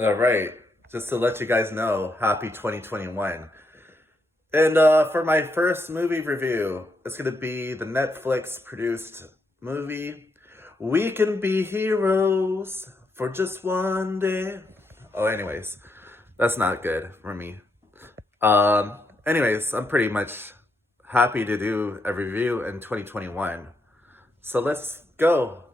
All right, just to let you guys know, happy 2021. And for my first movie review, it's going to be the Netflix produced movie, We Can Be Heroes for Just One Day. Oh, anyways, that's not good for me. Um, anyways, I'm pretty much happy to do a review in 2021. So let's go.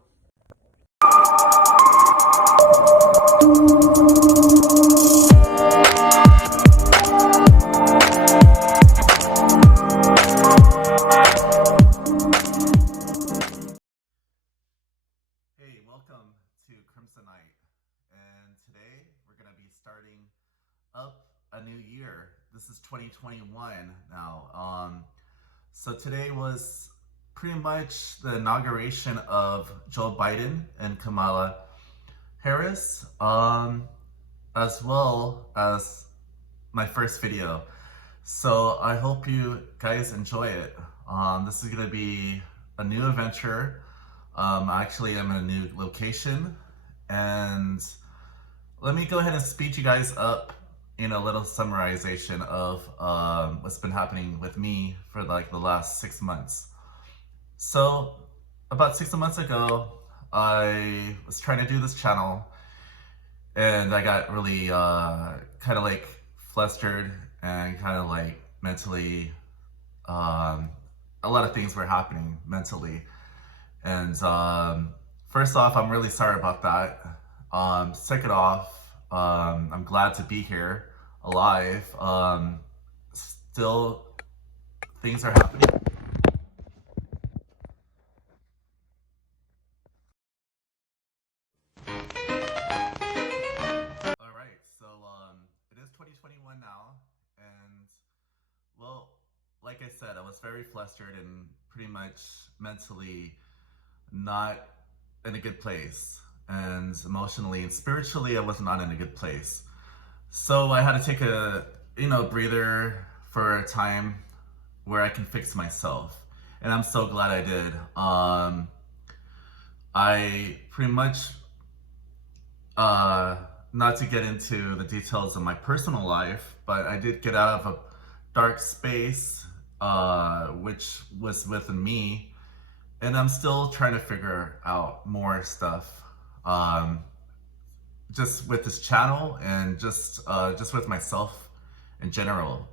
Hey, welcome to Crimson Night. And today we're going to be starting up a new year. This is 2021 now. So today was pretty much the inauguration of Joe Biden and Kamala Harris, as well as my first video. So I hope you guys enjoy it. This is going to be a new adventure. Actually, I'm in a new location, and let me go ahead and speed you guys up in a little summarization of what's been happening with me for like the last 6 months. So about 6 months ago, I was trying to do this channel, and I got really kind of like flustered and kind of like mentally, a lot of things were happening mentally. And first off, I'm really sorry about that. Second off, I'm glad to be here alive. Still, things are happening. All right, so it is 2021 now, and well, like I said, I was very flustered and pretty much mentally not in a good place, and emotionally and spiritually, I was not in a good place. So I had to take a breather for a time where I can fix myself, and I'm so glad I did. I pretty much, uh, not to get into the details of my personal life, but I did get out of a dark space, which was within me, and I'm still trying to figure out more stuff. Um, just with this channel and just with myself in general.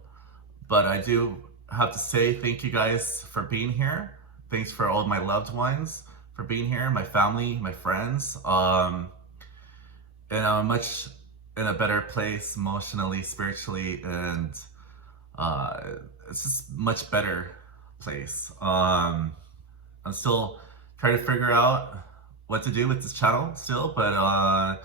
But I do have to say thank you guys for being here. Thanks for all my loved ones for being here, my family, my friends. And I'm much in a better place emotionally, spiritually, and uh, it's just much better place. I'm still trying to figure out what to do with this channel still, but I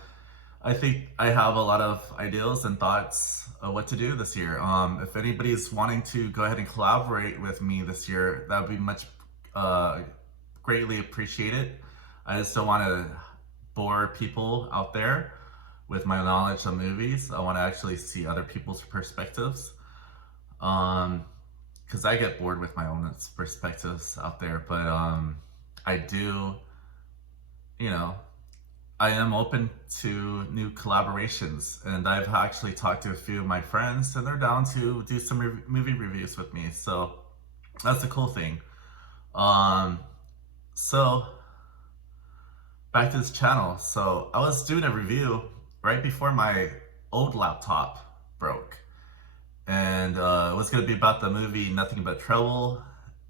think I have a lot of ideas and thoughts of what to do this year. If anybody's wanting to go ahead and collaborate with me this year, that would be much greatly appreciated. I just don't want to bore people out there with my knowledge of movies. I want to actually see other people's perspectives. Because I get bored with my own perspectives out there, but I do, you know, I am open to new collaborations, and I've actually talked to a few of my friends, and they're down to do some movie reviews with me. So that's a cool thing. Um, so back to this channel. So I was doing a review right before my old laptop broke, and it was gonna be about the movie Nothing But Trouble,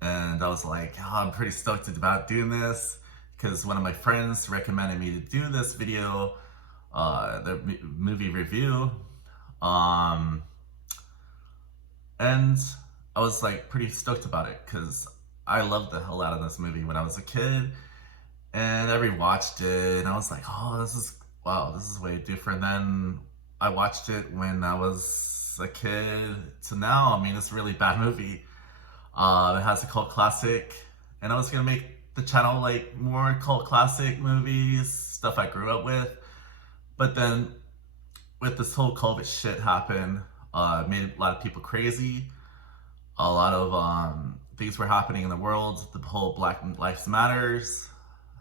and I was like, oh, I'm pretty stoked about doing this because one of my friends recommended me to do this video, the movie review, um, and I was like pretty stoked about it because I loved the hell out of this movie when I was a kid, and I rewatched it, and I was like, oh, this is wow, this is way different than I watched it when I was a kid to now. I mean, it's a really bad movie. It has a cult classic, and I was gonna make the channel like more cult classic movies, stuff I grew up with. But then with this whole COVID shit happen, it made a lot of people crazy. A lot of things were happening in the world. The whole Black Lives Matters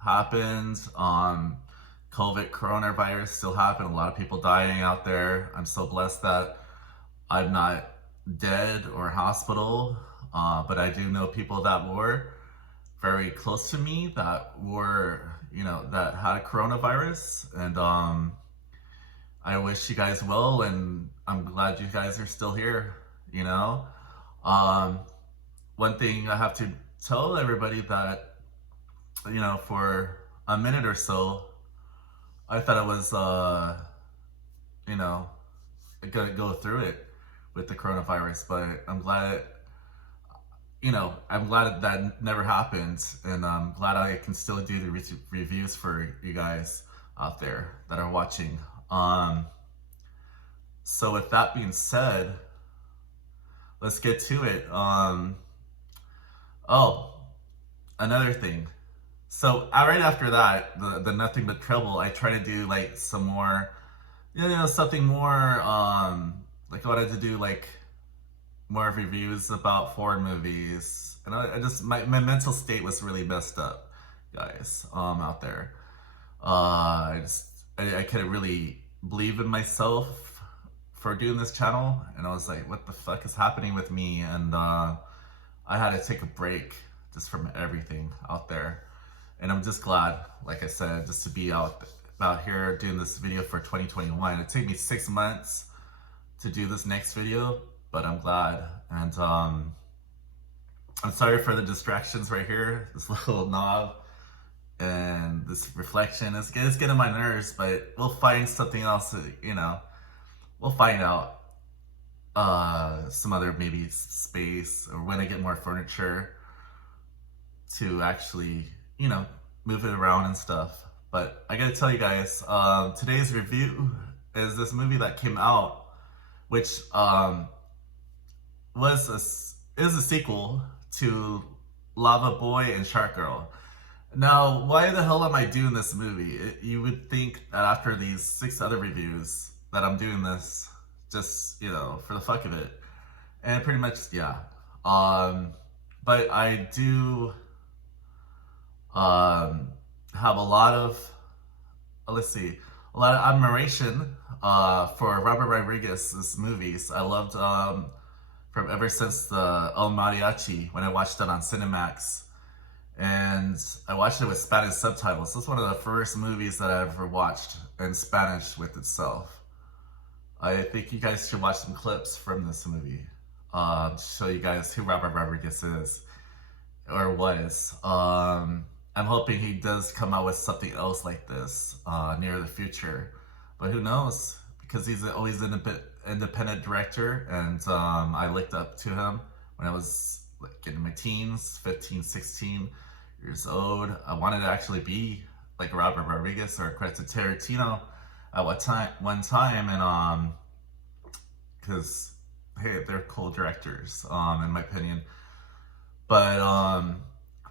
happened. COVID coronavirus still happened. A lot of people dying out there. I'm so blessed that I'm not dead or hospital, but I do know people that were very close to me that were, that had coronavirus. And I wish you guys well, and I'm glad you guys are still here, you know? Um, One thing I have to tell everybody that, for a minute or so, I thought I was, you know, gonna go through it with the coronavirus, but I'm glad that never happened, and I'm glad I can still do the reviews for you guys out there that are watching. So with that being said, let's get to it. Oh, another thing. So right after that, the nothing but trouble, I try to do like some more, something more. Like I wanted to do like more reviews about foreign movies, and I just my mental state was really messed up, guys. Out there, I couldn't really believe in myself for doing this channel, and I was like, what the fuck is happening with me? And I had to take a break just from everything out there. And I'm just glad, like I said, just to be out here doing this video for 2021. It took me 6 months to do this next video, but I'm glad. And I'm sorry for the distractions right here. This little knob and this reflection is getting on my nerves, but we'll find something else. We'll find out some other maybe space, or when I get more furniture to actually, move it around and stuff. But I gotta tell you guys, today's review is this movie that came out, which is a sequel to Lava Boy and Shark Girl. Now, why the hell am I doing this movie? You would think that after these 6 other reviews that I'm doing this just, for the fuck of it. And pretty much, yeah. But I do have a lot of, a lot of admiration for Robert Rodriguez's movies. I loved from ever since the El Mariachi, when I watched it on Cinemax. And I watched it with Spanish subtitles. This is one of the first movies that I ever watched in Spanish with itself. I think you guys should watch some clips from this movie to show you guys who Robert Rodriguez is, or was. I'm hoping he does come out with something else like this near the future, but who knows? Because he's always an independent director, and I looked up to him when I was like in my teens, 15, 16 years old. I wanted to actually be like Robert Rodriguez or Quentin Tarantino at one time, and because hey, they're cool directors, in my opinion. But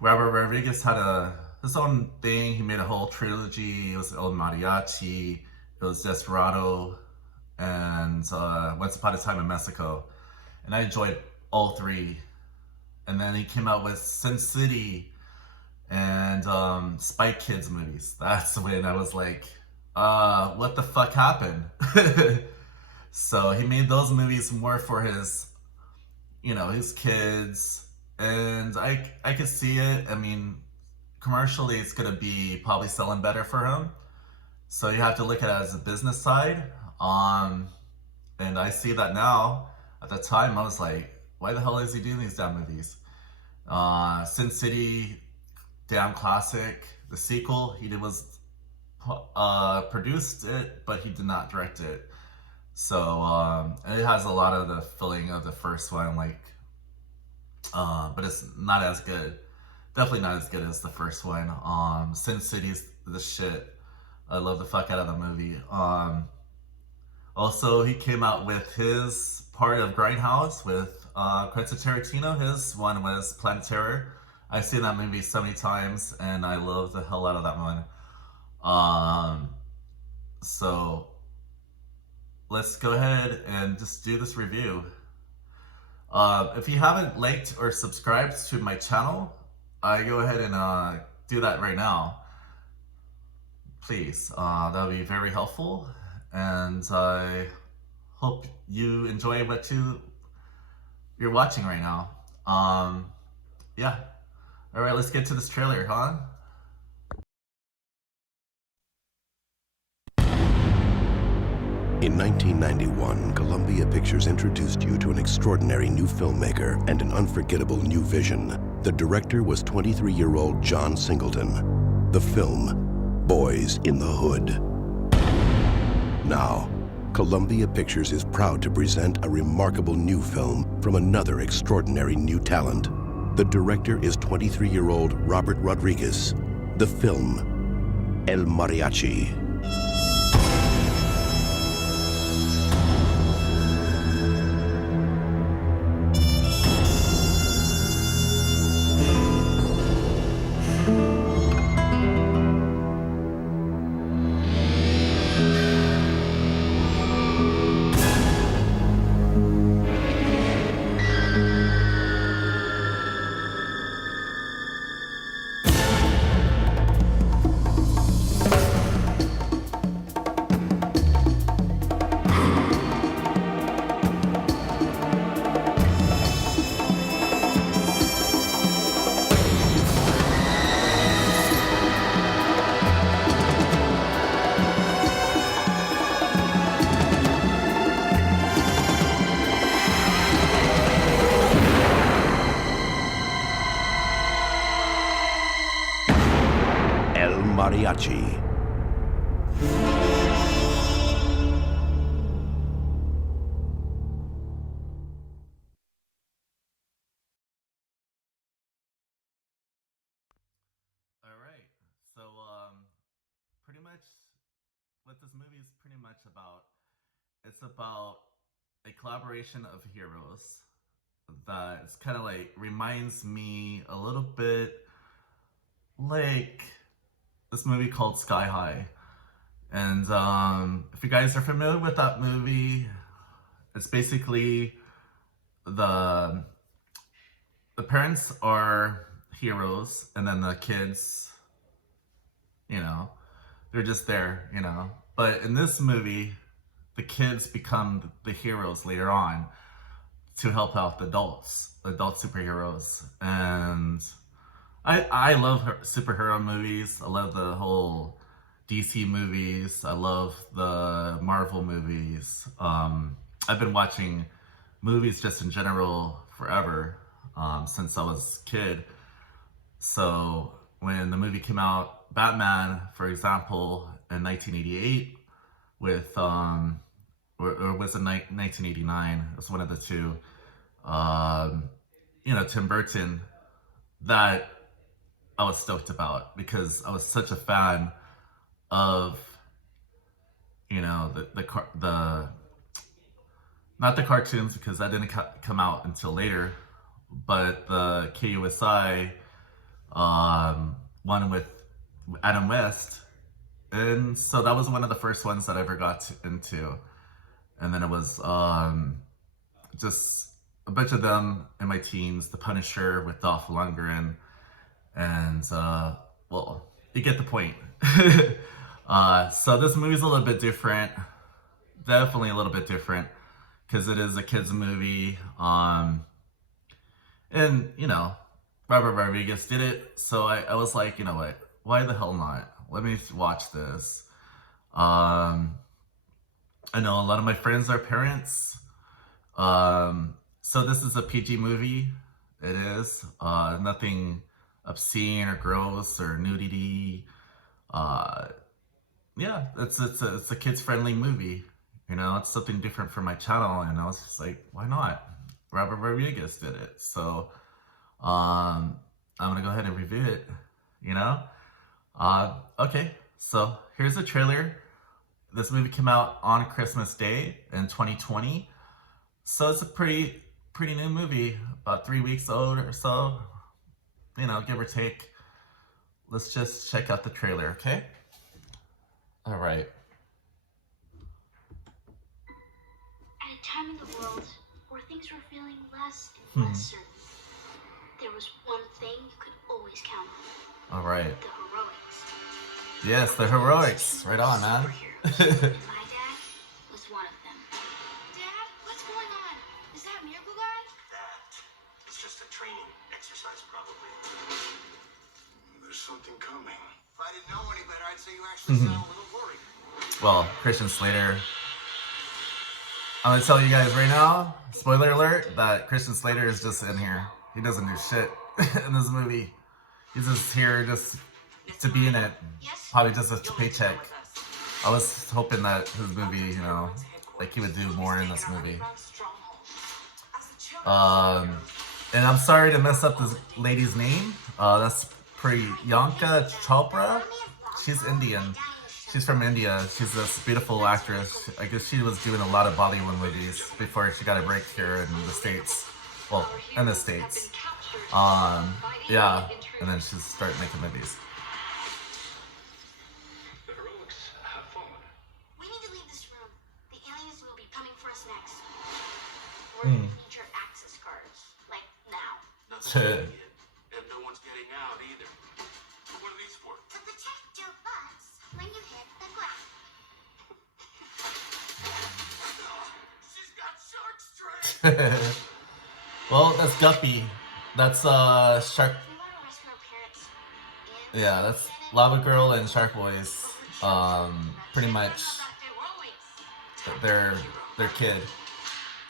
Robert Rodriguez had his own thing. He made a whole trilogy. It was El Mariachi, it was Desperado, and Once Upon a Time in Mexico, and I enjoyed all 3. And then he came out with Sin City and Spy Kids movies. That's when I was like, what the fuck happened? So he made those movies more for his, his kids. And I could see it. I mean, commercially, it's going to be probably selling better for him. So you have to look at it as a business side. And I see that now. At the time, I was like, why the hell is he doing these damn movies? Sin City, damn classic. The sequel he did was produced it, but he did not direct it. So it has a lot of the feeling of the first one, like, but it's not as good. Definitely not as good as the first one. Sin City's the shit. I love the fuck out of the movie. Also, he came out with his part of Grindhouse with Quentin Tarantino. His one was Planet Terror. I've seen that movie so many times, and I love the hell out of that one. So let's go ahead and just do this review. If you haven't liked or subscribed to my channel, I go ahead and do that right now. please. That would be very helpful. And I hope you enjoy what you're watching right now. Yeah. All right, let's get to this trailer, huh? In 1991, Columbia Pictures introduced you to an extraordinary new filmmaker and an unforgettable new vision. The director was 23-year-old John Singleton. The film, Boys in the Hood. Now, Columbia Pictures is proud to present a remarkable new film from another extraordinary new talent. The director is 23-year-old Robert Rodriguez. The film, El Mariachi. El Mariachi. All right. So, pretty much what this movie is pretty much about, it's about a collaboration of heroes that it's kind of like reminds me a little bit like this movie called Sky High. And if you guys are familiar with that movie, it's basically the parents are heroes, and then the kids, they're just there. But in this movie, the kids become the heroes later on to help out the adult superheroes. And I love superhero movies. I love the whole DC movies. I love the Marvel movies. I've been watching movies just in general forever, since I was a kid. So when the movie came out, Batman, for example, in 1988, with or was it 1989? It was one of the two. Tim Burton, that I was stoked about because I was such a fan of the not the cartoons, because that didn't come out until later, but the KUSI one with Adam West. And so that was one of the first ones that I ever got into. And then it was just a bunch of them in my teens. The Punisher with Dolph Lundgren. And, well, you get the point. So this movie's a little bit different. Definitely a little bit different, because it is a kid's movie. And, Robert Rodriguez did it. So I was like, you know what? Why the hell not? Let me watch this. I know a lot of my friends are parents. So this is a PG movie. It is. Nothing obscene or gross or nudity. Yeah, it's a kids friendly movie. It's something different for my channel, and I was just like, why not? Robert Rodriguez did it, so I'm gonna go ahead and review it. Okay, so here's the trailer. This movie came out on Christmas Day in 2020, so it's a pretty new movie, about 3 weeks old or so, give or take. Let's just check out the trailer, okay? All right. At a time in the world where things were feeling less and less certain, there was one thing you could always count on. All right. The heroics. Yes, the heroics. Right on, man. And my dad was one of them. Dad, what's going on? Is that Miracle Guy? That is just a training exercise, probably. There's something coming. If I didn't know any better, I'd say you actually sound a little worried. Well, Christian Slater. I'm gonna tell you guys right now, spoiler alert, that Christian Slater is just in here. He doesn't do shit in this movie. He's just here just to be in it. Probably just a paycheck. I was hoping that his movie, you know, like he would do more in this movie. And I'm sorry to mess up this lady's name. That's Priyanka Chopra. She's Indian. She's from India. She's this beautiful actress. I guess she was doing a lot of Bollywood movies before she got a break here in the States. Well, in the States. Yeah. And then she started making movies. The heroics have fallen. We need to leave this room. The aliens will be coming for us next. We're gonna need your access cards. Like, now. Nothing yet. And no one's getting out either. What are these for? To protect your butts when you hit the ground. She's got shark strength. Well, that's Guppy. That's Shark. We want to rescue our parents. And Yeah, that's Lava Girl and Shark Boys. Pretty much their kid.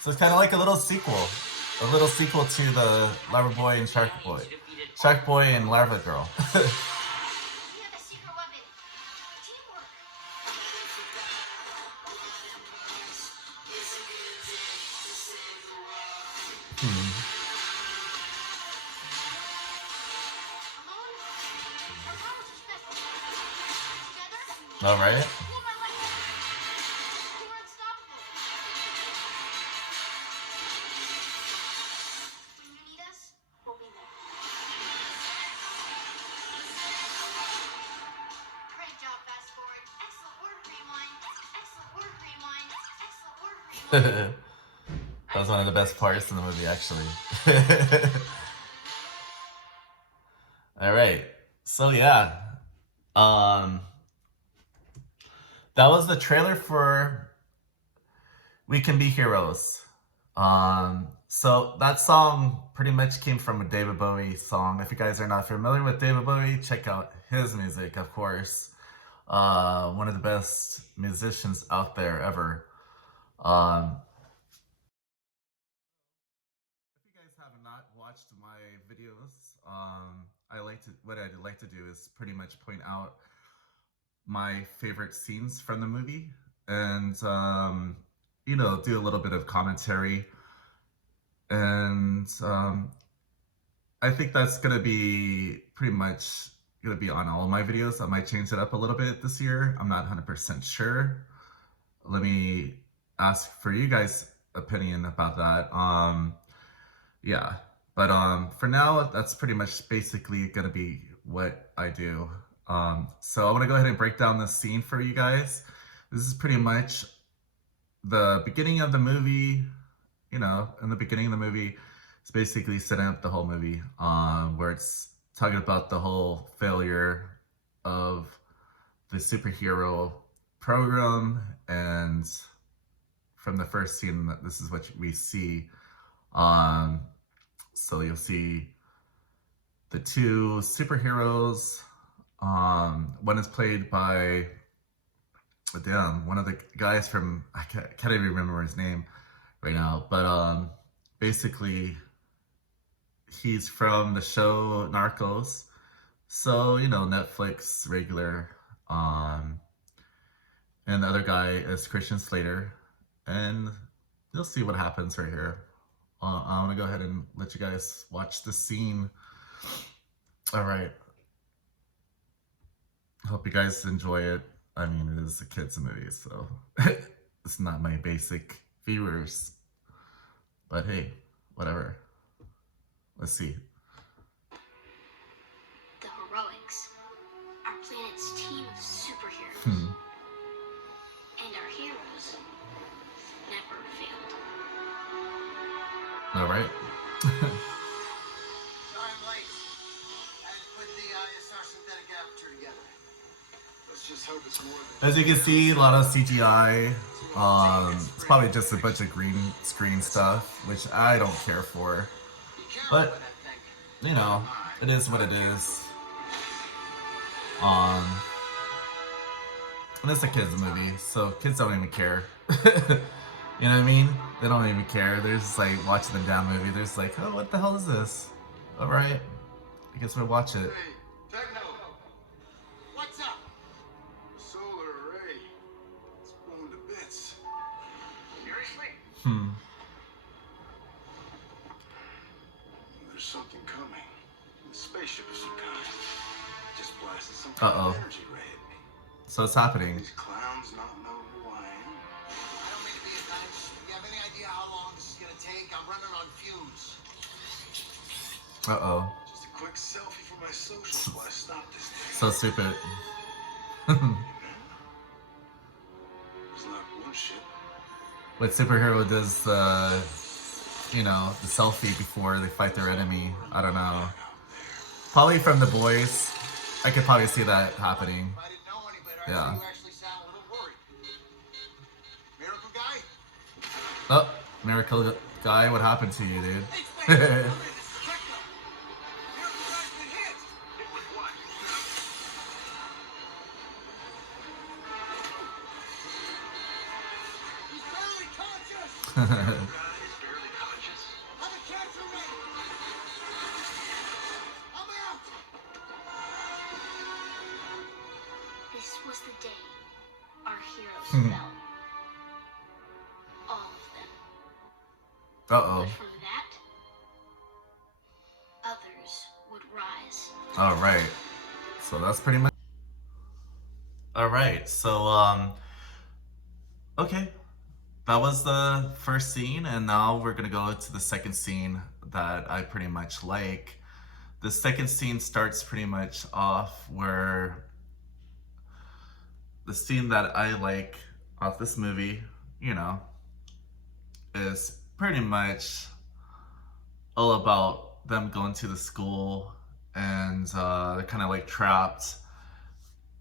So it's kind of like a little sequel to the Lava Boy and Shark Boy and Lava Girl. we have a secret weapon. Teamwork. Alone, our powers are special. Together, All right. pull my leg. We're unstoppable. When you need us, we'll be there. Great job, fast forward. Excellent work, rewind. Excellent work, rewind. Excellent work, rewind. That was one of the best parts in the movie, actually. All right. So yeah, that was the trailer for "We Can Be Heroes." So that song pretty much came from a David Bowie song. If you guys are not familiar with David Bowie, check out his music, of course. One of the best musicians out there ever. If you guys have not watched my videos, what I'd like to do is pretty much point out my favorite scenes from the movie and you know, do a little bit of commentary. And I think that's gonna be pretty much gonna be on all of my videos. I might change it up a little bit this year. I'm not 100% sure. Let me ask for you guys' opinion about that. Yeah, but for now, that's pretty much basically gonna be what I do. So I want to go ahead and break down this scene for you guys. This is pretty much the beginning of the movie. You know, in the beginning of the movie, it's basically setting up the whole movie, where it's talking about the whole failure of the superhero program, and from the first scene, this is what we see. So you'll see the two superheroes. One is played by, one of the guys from, I can't even remember his name right now, but basically he's from the show Narcos. So, you know, Netflix regular. And the other guy is Christian Slater. And you'll see what happens right here. I'm gonna go ahead and let you guys watch the scene. All right. Hope you guys enjoy it. I mean, it is a kids' movie, so it's not my basic viewers. But hey, whatever. Let's see. The heroics. Our planet's team of superheroes. And our heroes never failed. All right. Sorry I'm late. I had to put the ISR just hope it's more than As you can see, a lot of CGI. It's probably just a bunch of green screen stuff, which I don't care for. But, you know, it is what it is. And it's a kids movie, so kids don't even care. You know what I mean? They don't even care. They're just like watching the damn movie. They're just like, oh, what the hell is this? Alright, I guess we'll watch it. Hey, Techno! What's up? The solar array. It's blown to bits. Seriously? There's something coming. A spaceship of some kind. Just blasted some kind of energy ray at me. So it's happening. These clowns not know who I am. I don't mean to be a nice. You have any idea how long this is gonna take? I'm running on fumes. Just a quick selfie for my social while I stop this thing. So stupid. There's not one ship. What superhero does the, you know, the selfie before they fight their enemy? I don't know. Probably from The Boys. I could probably see that happening. If I didn't know any better, Yeah. you actually sound a little worried. Miracle guy? Oh, Miracle Guy, what happened to you, dude? This was the day our heroes fell. All of them. Uh-oh. But from that, others would rise. Alright. So that's pretty much... Alright, so, okay. That was the first scene, and now we're gonna go to the second scene that I pretty much like. The second scene starts pretty much off where the scene that I like of this movie, you know, is pretty much all about them going to the school and they're kind of like trapped.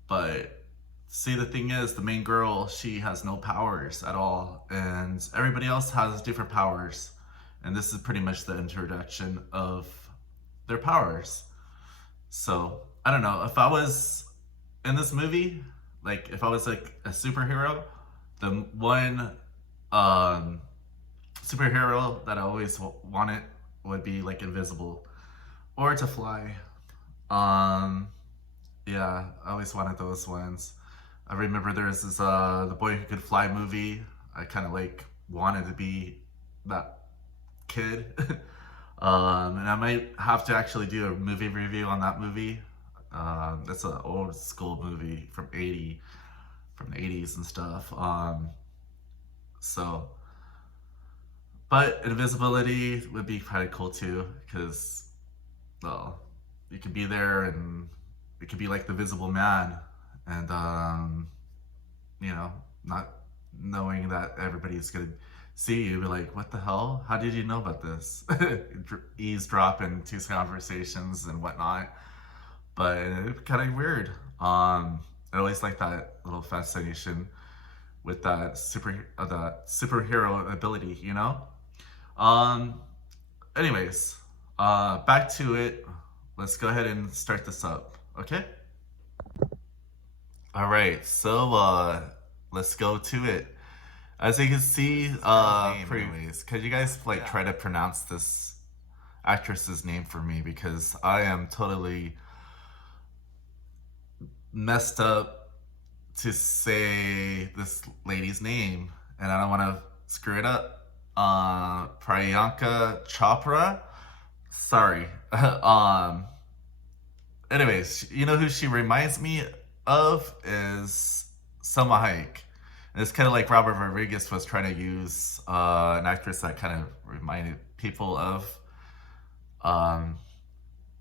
But see, the thing is, the main girl, she has no powers at all, and everybody else has different powers. And this is pretty much the introduction of their powers. So, I don't know, if I was in this movie, like if I was like a superhero, the one superhero that I always wanted would be like invisible or to fly. Yeah, I always wanted those ones. I remember there was this The Boy Who Could Fly movie. I kind of like wanted to be that kid. And I might have to actually do a movie review on that movie. That's an old school movie from the 80s and stuff. So, but invisibility would be kind of cool too, because, well, you could be there and it could be like the Visible Man, and you know, not knowing that everybody's gonna see you, be like, what the hell? How did you know about this? Eavesdrop into conversations and whatnot. But it's kind of weird. I always like that little fascination with that superhero ability, you know? Anyways, back to it. Let's go ahead and start this up, okay? All right, so let's go to it. As you can see, anyways, could you guys like try to pronounce this actress's name for me, because I am totally messed up to say this lady's name, and I don't want to screw it up. Priyanka Chopra. Sorry. Anyways, you know who she reminds me of is Selma Hayek. And it's kind of like Robert Rodriguez was trying to use an actress that kind of reminded people of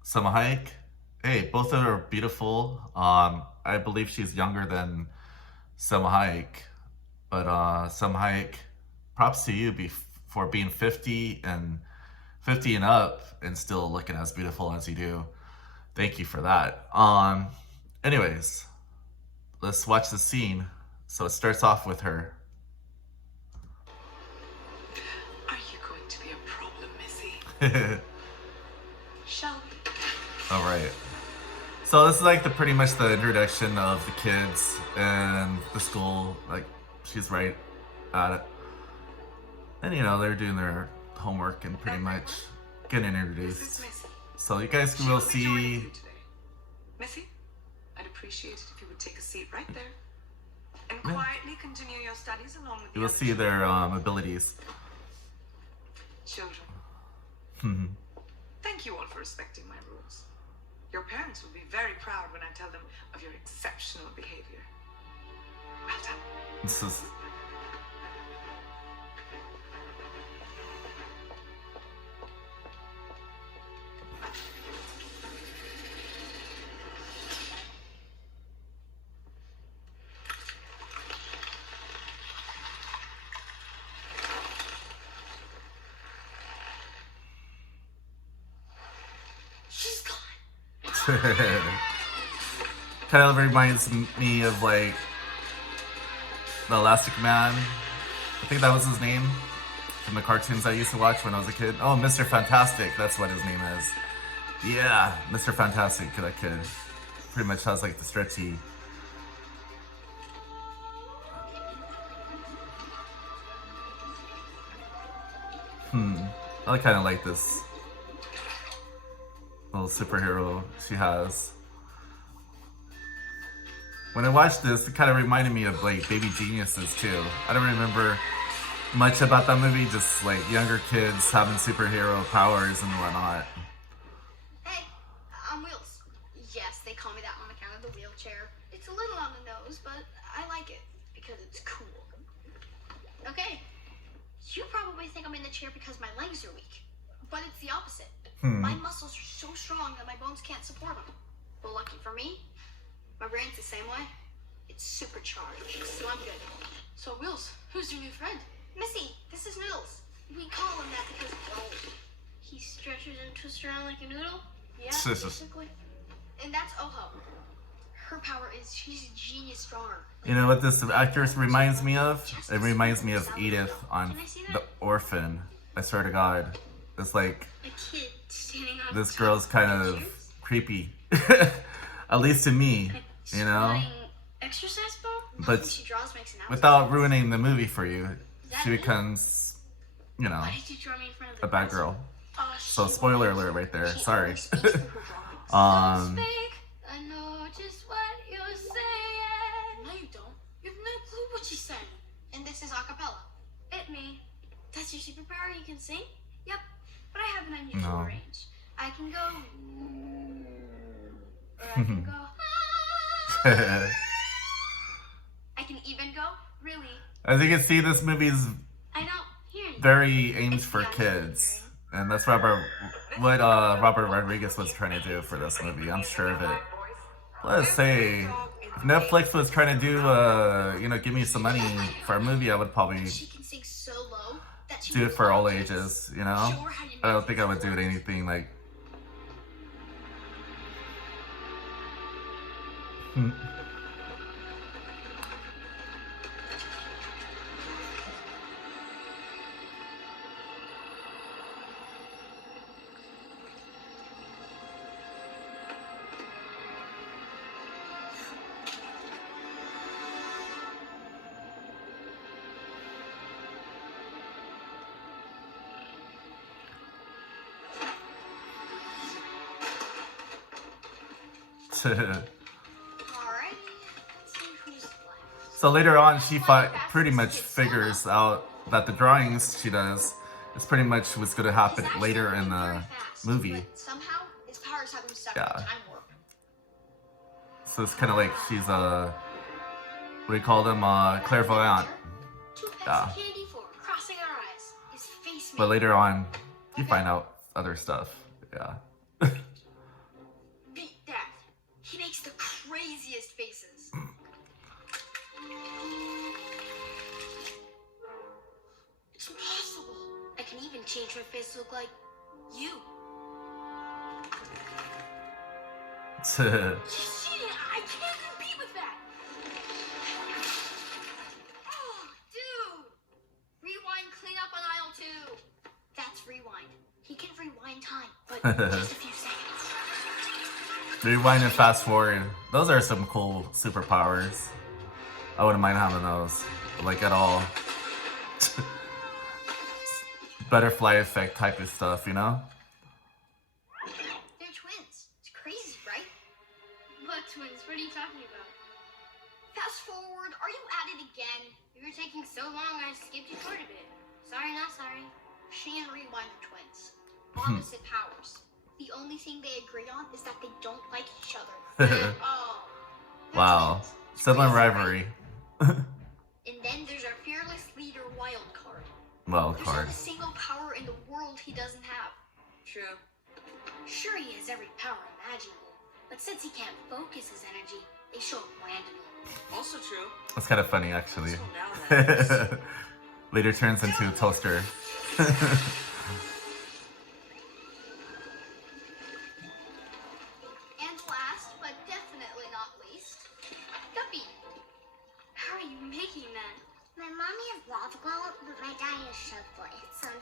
Selma Hayek. Hey, both of them are beautiful. I believe she's younger than Selma Hayek, but Selma Hayek, props to you for being 50 and up and still looking as beautiful as you do. Thank you for that. Anyways, let's watch the scene. So it starts off with her. Are you going to be a problem, Missy? Shall we? All right. So this is like pretty much the introduction of the kids and the school. Like she's right at it, and you know they're doing their homework and pretty much getting This is introduced. Missy. So you guys She will will be joining see. you today. Missy, I'd appreciate it if you would take a seat right there and quietly continue your studies along with the You will other see their abilities. children. Thank you all for respecting my rules. Your parents will be very proud when I tell them of your exceptional behavior. Well done. This is. She's gone. Kind of reminds me of like the Elastic Man. I think that was his name from the cartoons I used to watch when I was a kid. Oh, Mr. Fantastic, that's what his name is. Yeah, Mr. Fantastic, that kid. Pretty much has like the stretchy. I kind of like this little superhero she has. When I watched this, it kind of reminded me of like Baby Geniuses too. I don't remember much about that movie, just like younger kids having superhero powers and whatnot. Hey, I'm Wheels. Yes, they call me that on account of the wheelchair. It's a little on the nose, but I like it because it's cool. Okay, you probably think I'm in the chair because my legs are weak, but it's the opposite. My muscles are so strong that my bones can't support them. But lucky for me, my brain's the same way. It's supercharged, so I'm good. So Wheels, who's your new friend? Missy, this is Noodles. We call him that because he stretches and twists around like a noodle. Yeah, basically. And that's Oho. Her power is she's a genius stronger. You know what this actress reminds me of? It reminds me of Edith on Can I see that? The Orphan. I swear to God. It's like A kid standing on this top girl's kind of chairs? creepy. At least to me, you know? Squatting exercise ball? But Nothing she draws makes an outfit. without ruining the movie for you, that she it? becomes, you know, Why did you draw me in front of the a bad press? girl. Oh, So she spoiler always- alert right there. she Sorry. always speaks through her drawings. Um, Don't speak. I know just what you're saying. No, you don't. You have no clue what she's saying. And this is a cappella. It me. That's your superpower? You can sing? Yep. But I have an unusual No. range. I can go. Or I can go. I can even go. Really. As you can see, this movie's I don't hear anything. very aimed for kids. And that's what Robert Rodriguez was trying to do for this movie. I'm sure of it. Let's say, if Netflix was trying to do, you know, give me some money for a movie, I would probably She can sing so low that she do it makes for all kids. ages, you know? Show her how you I don't make think I would do it anything like... Alrighty, let's see who's left. So later on, she pretty much figures out that the drawings she does is pretty much what's going to happen He's actually later in moving the very fast, movie. but somehow his powers have him stuck Yeah. in a time warp. So it's kind of like she's a, what do you call them, clairvoyant. Two pecks Yeah. of candy for crossing our eyes. His face But made- later on, you find out other stuff. Yeah. Beat that. He makes the craziest faces. It's impossible. I can even change my face to look like you. Shit, I can't compete with that. rewind. He can rewind time, but just a few seconds. Rewind and fast forward. Those are some cool superpowers. I wouldn't mind having those, like at all. Butterfly effect type of stuff, you know? They're twins. It's crazy, right? What twins? What are you talking about? Fast forward. Are you at it again? You were taking so long, I skipped you quite a bit. Sorry, not sorry. She and Rewind are twins. Opposite powers. The only thing they agree on is that they don't like each other. Oh. Wow. Sibling rivalry. And then there's our fearless leader, Wildcard. There's not a single power in the world he doesn't have. True. Sure, he has every power imaginable, but since he can't focus his energy, they show up randomly. Also true. That's kind of funny, actually. So now that Later turns into a toaster. And last, but definitely not least, Guppy. How are you making that? My mommy is lava glow, but my daddy is sugar.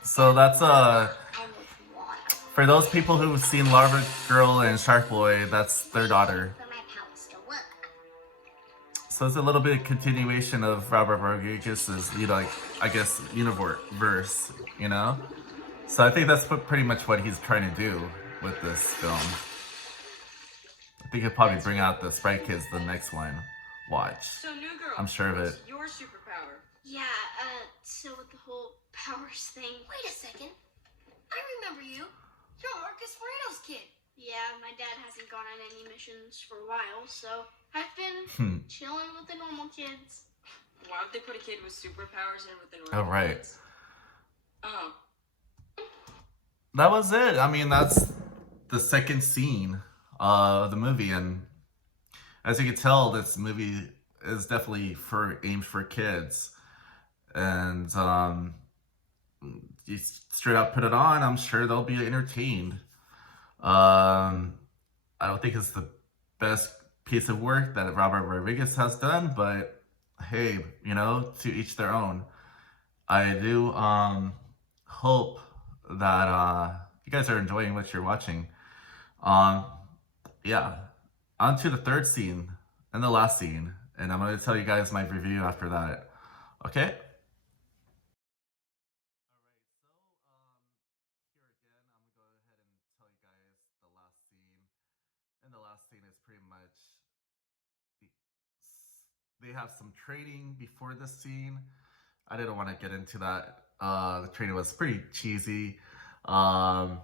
So that's and with water. for those people who've seen Lava Girl and Shark Boy, that's their daughter. For my powers to work. So it's a little bit of continuation of Robert Rodriguez's, you know, like, I guess, universe, you know? So I think that's pretty much what he's trying to do with this film. I think he'll probably bring out the Sprite Kids the next one. Watch. So, new girl. I'm sure of it. What's your superpower? Yeah, so with the whole powers thing. Wait a second. I remember you. You're Marcus Moreno's kid. Yeah, my dad hasn't gone on any missions for a while, so I've been chilling with the normal kids. Why would they put a kid with superpowers in with the Oh, normal right. kids? Oh. That was it. I mean, that's the second scene of the movie, and as you can tell, this movie is definitely aimed for kids. And you straight up put it on, I'm sure they'll be entertained. I don't think it's the best piece of work that Robert Rodriguez has done, but hey, you know, to each their own. I do hope that you guys are enjoying what you're watching. Yeah, on to the third scene and the last scene, and I'm going to tell you guys my review after that. Okay? Is pretty much they have some training before this scene. I didn't want to get into that. The training was pretty cheesy. You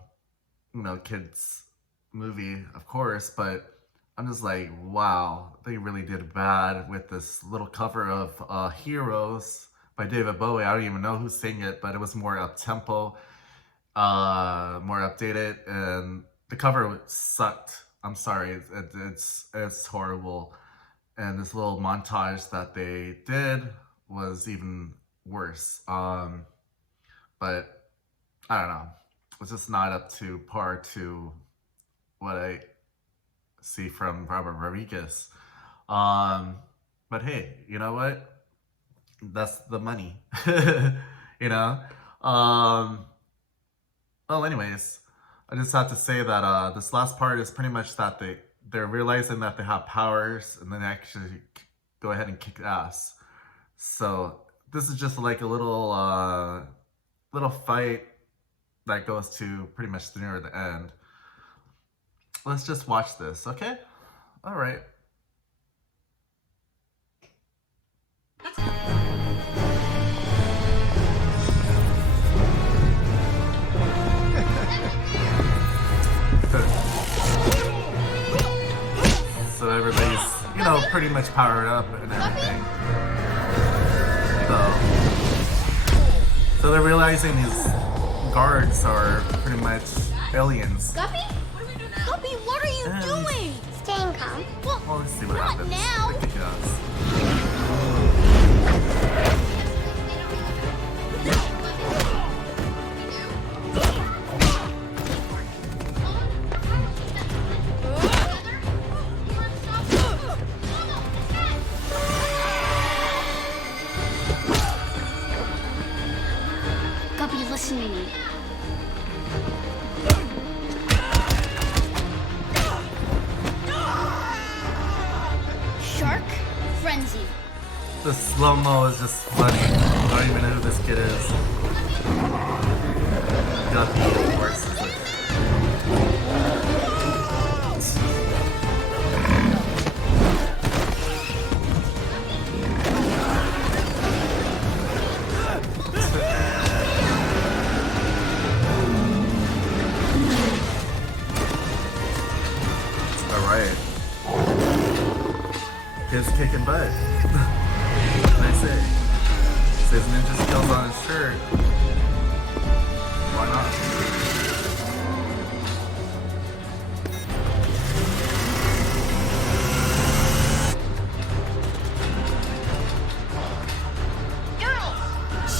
know, kids movie, of course, but I'm just like, wow, they really did bad with this little cover of Heroes by David Bowie. I don't even know who sang it, but it was more up-tempo, more updated, and the cover sucked. I'm sorry, it's horrible. And this little montage that they did was even worse. But I don't know. It's just not up to par to what I see from Robert Rodriguez. But hey, you know what? That's the money. You know? Well, anyways, I just have to say that this last part is pretty much that they're realizing that they have powers, and then they actually go ahead and kick ass. So this is just like a little fight that goes to pretty much near the end. Let's just watch this, okay? All right. So everybody's, you know, pretty much powered up and everything. So they're realizing these guards are pretty much aliens. Guppy? Guppy, what are you doing? Staying calm. Well, let's see what Not happens. now. They kick ass. Guppy, listen to me. The slow-mo is just funny. I don't even know who this kid is. Guppy, of course, is like... Alright. Kid's kicking butt. What can I say? Says ninja skills on his shirt. Why not?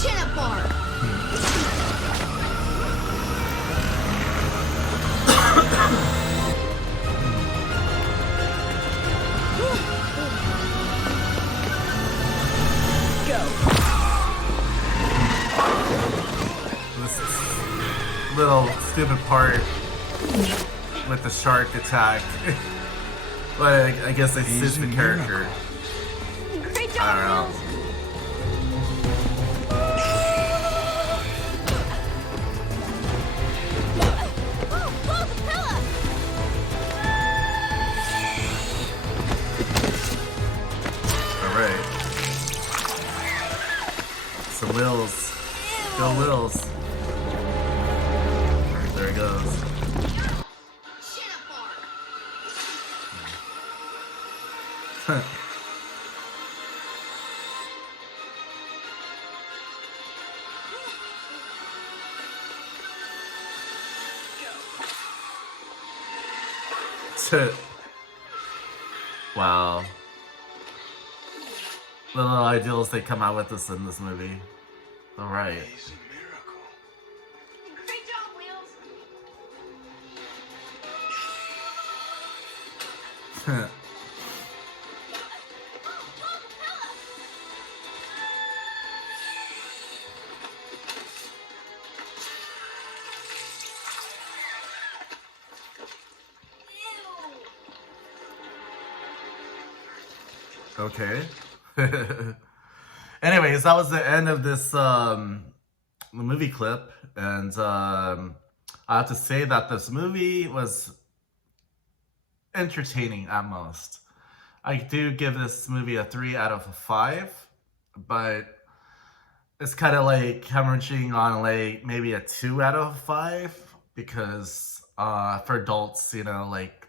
Chin up bar. This little stupid part with the shark attack. But I guess they suits the character. Great I job, don't know. Mills. Alright. So Wills. Go Wills. There he goes. Chin up bar. Wow. Little ideals they come out with this in this movie. Alright. He's a miracle. Great job, Wheels. Okay. Anyways, that was the end of this movie clip, and I have to say that this movie was entertaining at most. I do give this movie a 3 out of 5, but it's kind of like hemorrhaging on like maybe a 2 out of 5 because for adults, you know, like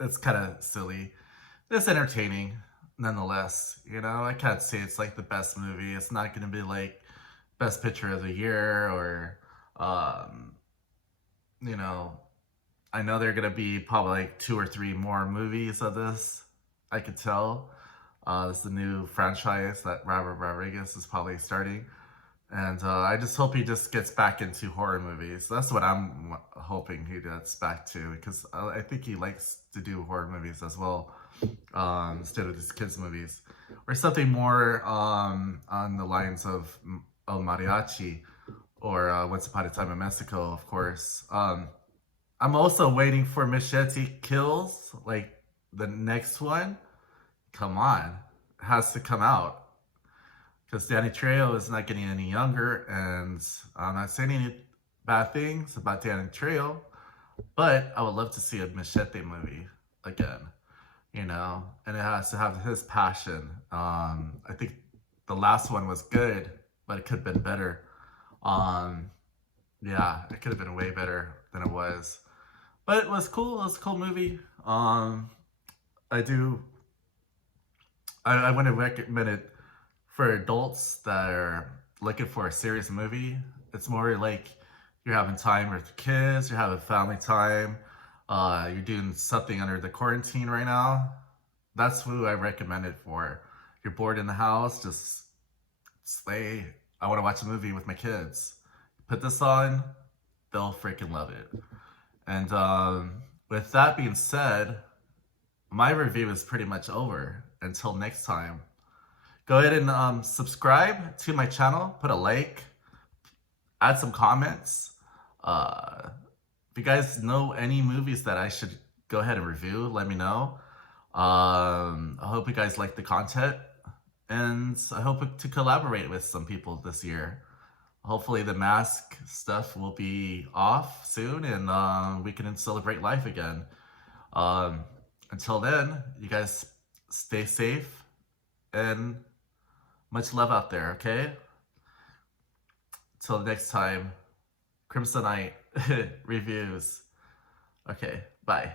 it's kind of silly. It's entertaining nonetheless. You know, I can't say it's like the best movie. It's not going to be like best picture of the year or you know, I know there are going to be probably like 2 or 3 more movies of this. I could tell. This is a new franchise that Robert Rodriguez is probably starting. And I just hope he just gets back into horror movies. That's what I'm hoping he gets back to, because I think he likes to do horror movies as well, instead of just kids movies. Or something more on the lines of El Mariachi or Once Upon a Time in Mexico, of course. I'm also waiting for Machete Kills, like the next one. Come on, it has to come out. Because Danny Trejo is not getting any younger, and I'm not saying any bad things about Danny Trejo, but I would love to see a Machete movie again, you know, and it has to have his passion. I think the last one was good, but it could have been better. Yeah, it could have been way better than it was, but it was cool. It was a cool movie. I want to recommend it for adults that are looking for a serious movie. It's more like you're having time with kids, you're having family time, you're doing something under the quarantine right now. That's who I recommend it for. You're bored in the house, just say, I want to watch a movie with my kids. Put this on, they'll freaking love it. And with that being said, my review is pretty much over. Until next time. Go ahead and subscribe to my channel, put a like, add some comments. If you guys know any movies that I should go ahead and review, let me know. I hope you guys like the content. and I hope to collaborate with some people this year. Hopefully the mask stuff will be off soon, and we can celebrate life again. Until then, you guys stay safe and much love out there, okay? Till next time, Crimsonite reviews. Okay, bye.